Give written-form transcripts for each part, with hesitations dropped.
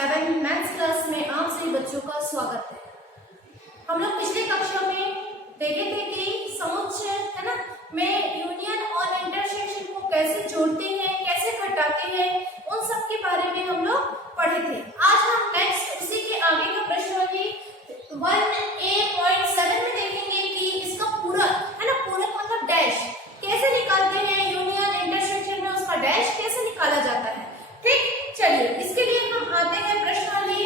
11 maths class में आप सभी बच्चों का स्वागत है। हम लोग पिछले कक्षा में देखे थे कि समुच्चय है ना में यूनियन और इंटरसेक्शन को कैसे जोड़ते हैं, कैसे घटाते हैं, उन सब के बारे में हम लोग पढ़े थे। आज हम नेक्स्ट उसी के आगे का प्रश्न 1A.7 में देखेंगे कि इसका पूरक है ना, पूरक मतलब डैश कैसे निकालते हैं, यूनियन इंटरसेक्शन में उसका डैश कैसे निकाला जाता है। ठीक, चलिए इसके लिए हम आते हैं प्रश्नावली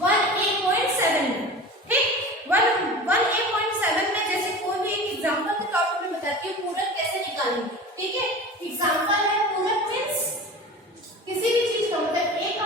1A.7 में। ठीक, 1A.7 में जैसे कोई भी एग्जांपल के तौर पर मैं बताती हूँ पूरक कैसे निकालेंगे। ठीक है, एग्जांपल है पूरक मींस किसी भी चीज का मतलब ए का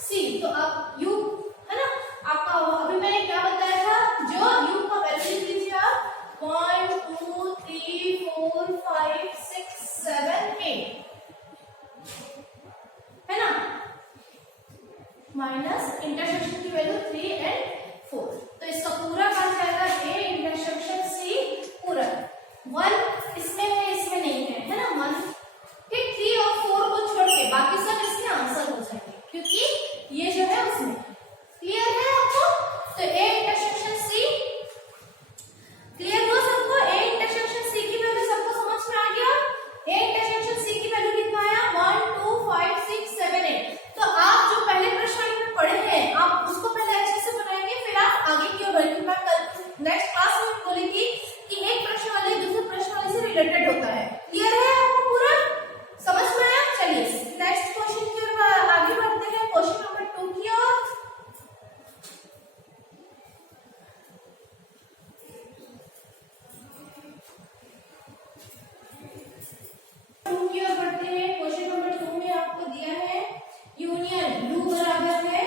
सी। तो अब u है ना, आपका अभी मैंने क्या बताया था, जो u का वैल्यू लिख लीजिए आप 1 2 3 4 5 6 7 8 है ना, माइनस इंटरसेक्शन की वैल्यू 3 एंड 4। तो इसका पूरा बन जाएगा a इंटरसेक्शन c पूरा। 1 इसमें है, इसमें नहीं है ना 1, ठीक। 3 और 4 को छोड़ के बाकी सब इसके आंसर हो जाएंगे, क्योंकि ये जो है उसमें। क्लियर है आपको? तो a इंटरसेक्शन c क्लियर हुआ सबको? a इंटरसेक्शन c की वैल्यू सबको समझ में आ गया? a इंटरसेक्शन c की वैल्यू कितना आया? 1 2 5 6 7 8। तो आप जो पहले प्रश्न में पढ़े हैं आप उसको पहले अच्छे से बनाएंगे, फिर आप आगे की ओर बढ़ेंगे। मैं कल नेक्स्ट क्लास में बोली थी कि एक प्रश्न वाले दूसरे प्रश्न वाले से रिलेटेड होता है। क्लियर है आपको? पूरा समझ में आया? चलिए नेक्स्ट क्वेश्चन की ओर आगे बढ़ते हैं, क्वेश्चन नंबर 2 की ओर। बढ़ते हैं। क्वेश्चन नंबर 2 में आपको दिया है यूनियन u बराबर है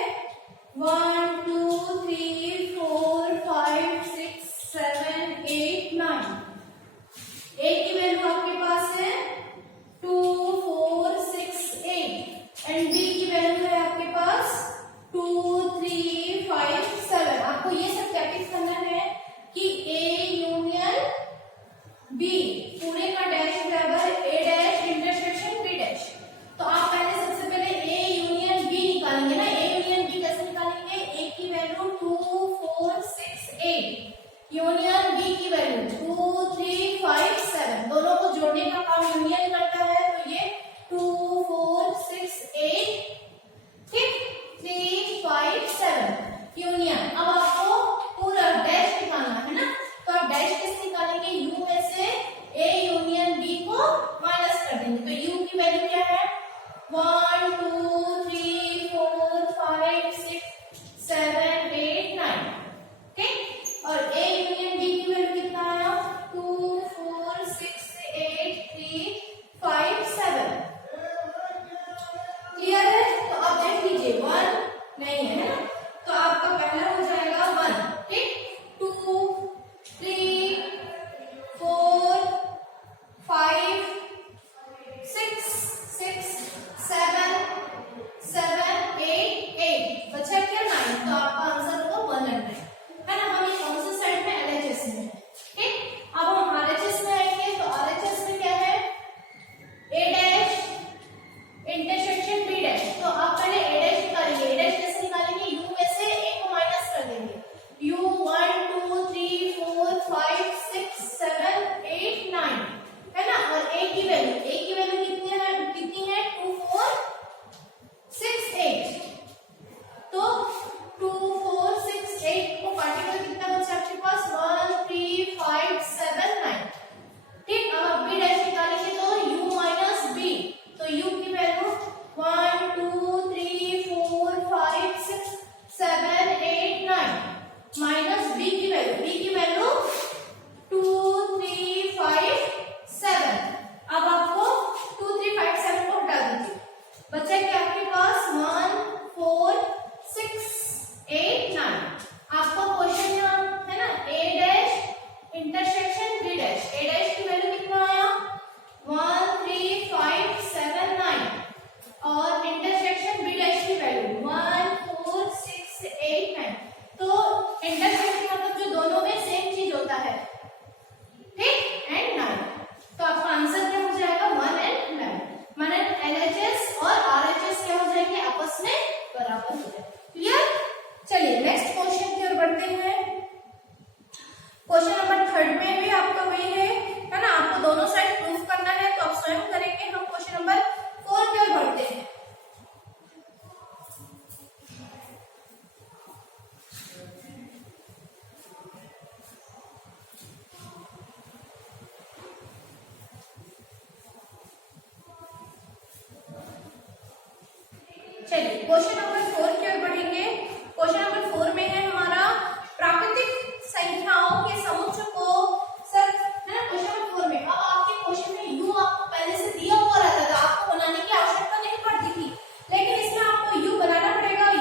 1 2 3 4 5 6 7 8 9। a की वैल्यू आपके पास है 2 4 6 8 एंड b की वैल्यू है आपके पास 2 3 5 7। आपको ये सब प्रैक्टिस करना है कि a यूनियन b पूरे का डैश बराबर a dash intersection b dash. तो आप पहले सबसे पहले a यूनियन b निकालेंगे ना। a यूनियन b कैसे निकालेंगे? a की वैल्यू 2 4 6 8 यूनियन b की वैल्यू 2 3 5 7, दोनों को जोड़ने का काम यूनियन करता है। तो ये 2 4 6 8 ठीक 3 5 7 यूनियन। अब आपको पूरा डैश निकालना है ना, तो आप डैश कैसे निकालेंगे? u में से a यूनियन b को माइनस कर देंगे। तो u की वैल्यू क्या है? 1 2 3 4 5 6 7 8 9 ठीक। और a यूनियन b की वैल्यू कितना आया? 2 4 6 8 3 5 7। क्लियर है? तो अब देख लीजिए 1 नहीं है ना, तो आपका पहला हो जाएगा 1 ठीक। 2 3 4 5 6 6 7 7 8 8 बचा क्या 9। तो आपका आंसर होगा 100 है ना। हम ये कौन से साइड में? एलएचएस में ठीक। अब हम आरएचएस में आएंगे। तो आरएचएस में क्या है? a dash intersection b dash. तो आप पहले a डैश निकालेंगे। a डैश कैसे निकालेंगे? u में से a को माइनस कर देंगे। u 1 2 3 4 5 6 7 8 9 है ना। और a की वैल्यू कितनी है 2 4 6 8। तो 2 4 6 8 को पार्टिकल कितना बचा आपके पास? 1 3 5 7 9 ठीक। अब आप b डैश निकालेंगे तो u माइनस b। तो u की वैल्यू 1 2 3 4 5 6 7 8 9 माइनस b की वैल्यू 2 3 5 7। अब आपको 2 3 5 7 को हटा दीजिए, बचा क्या आपके पास? 1 4 6 8 9। आपका क्वेश्चन है ना a dash intersection b dash. a dash की वैल्यू कितना आया? 1 3 5 7 9 और इंटरसेक्शन b डैश की वैल्यू 1 4 6 8 9। तो इंटरसेक्शन मतलब जो दोनों में सेम चीज होता है ठीक एंड 9। तो आपका आंसर क्या हो जाएगा? 1 एंड 9। माने एलएचएस और आरएचएस क्या हो जाएंगे? आपस में बराबर हो जाएंगे। क्लियर? चलिए नेक्स्ट क्वेश्चन की ओर बढ़ते हैं। क्वेश्चन नंबर 3 में भी आपका वही है ना। आपको दोनों साइड प्रूफ करना है, तो आप स्वयं करेंगे। हम क्वेश्चन नंबर 4 की ओर बढ़ते हैं। चलिए क्वेश्चन नंबर 4 की ओर बढ़ेंगे। क्वेश्चन नंबर 4 में है हमारा प्राकृतिक संख्याओं के समुच्चय को सर है ना। क्वेश्चन नंबर 4 में अब आपके क्वेश्चन में u आपको पहले से दिया हुआ रहता था, आपको बनाने की आवश्यकता नहीं पड़ती थी, लेकिन इसमें आपको u बनाना पड़ेगा।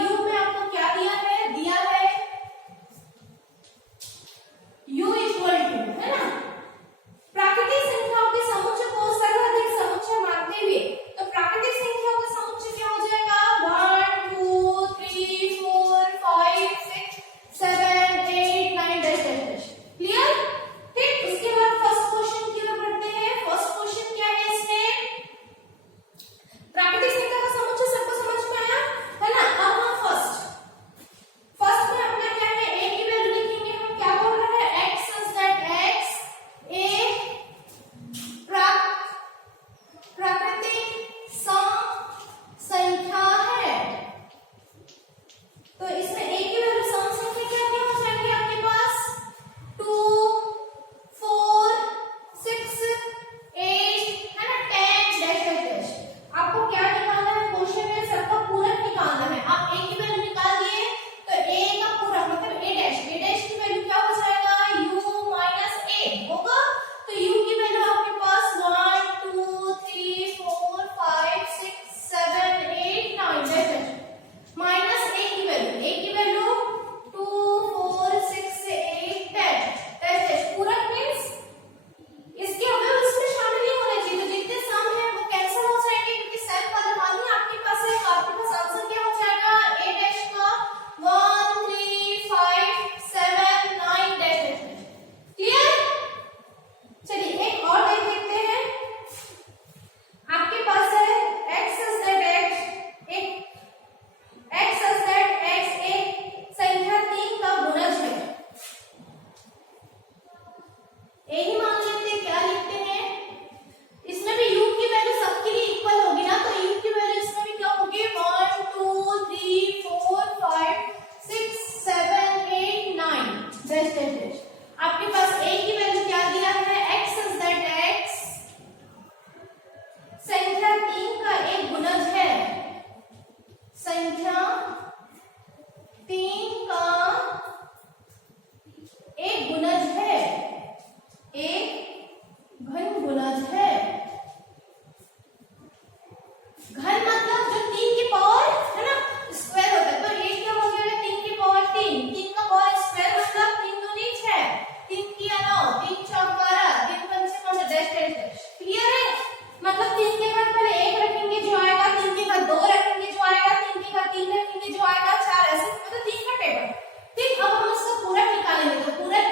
संख्या 3 का एक गुणज है, एक घन गुणज है। घन मतलब जो 3 की पावर है ना स्क्वायर होता है, तो ये क्या हो गया 3 की पावर 3, 3 का पावर स्क्वायर मतलब 3 दूनी 6, 3 की 9, 3 चौक 12, 3 पंचे 15 डैश डैश डैश। क्लियर है? मतलब 3 के बाद पहले 1 रखेंगे जो आएगा, 3 के बाद 2 रखेंगे जो आएगा, 3 के बाद 3 रखेंगे जो आएगा, 4 ऐसे मतलब 3 का टेबल। ठीक, अब हम इसका पूरक निकालेंगे, तो पूरक